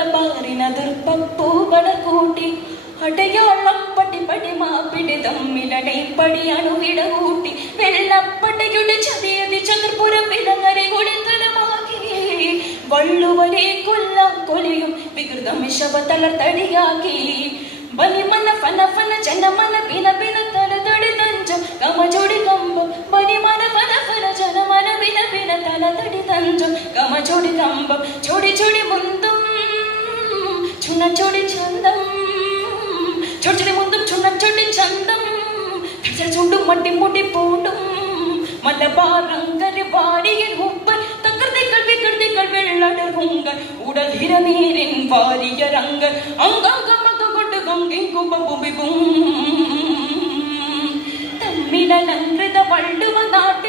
മലബാറിനതിർപ്പൂകള കൂട്ടി അടയാളം പടി പടി മാപ്പിടി തമ്മിലടை പടിയണുവിട കൂട്ടി വെള്ളപ്പടയുടെ ചതിയതി ചതുർപുരം വിലങ്ങരെ ഒളിത്തലമാക്കി വള്ളുവരെ കൊല്ലാം കൊലയും വികൃതം വിഷവ തളർത്തടിയാക്കി ബലിമന ഫന ഫന ജനമന പിന പിന തലതടി തഞ്ചം കമജോടി കമ്പം ബലിമന ഫന ഫന ജനമന പിന പിന തലതടി തഞ്ചം കമജോടി കമ്പം ചോടി ചോടി മുന്തും ചുണ്ണ ചോടി ചന്തം ചൊടി മുന്തും ചുണ്ണ ചൊടി ചന്തം ചുണ്ടും മട്ടി മുടി പൂണ്ടും മലബാറങ്കരി വാരിയിൽ ഉപ്പൻ തകർത്തികൾ വികൃതികൾ വെള്ളടറുങ്കൾ ഉടലിര നീരിൻ വാരിയ രംഗൽ അംഗമക കൊണ്ട് ഗംഗിങ്കും ബുബിബും തമ്മിലലങ്കൃത വള്ളുവ നാട്ടിൽ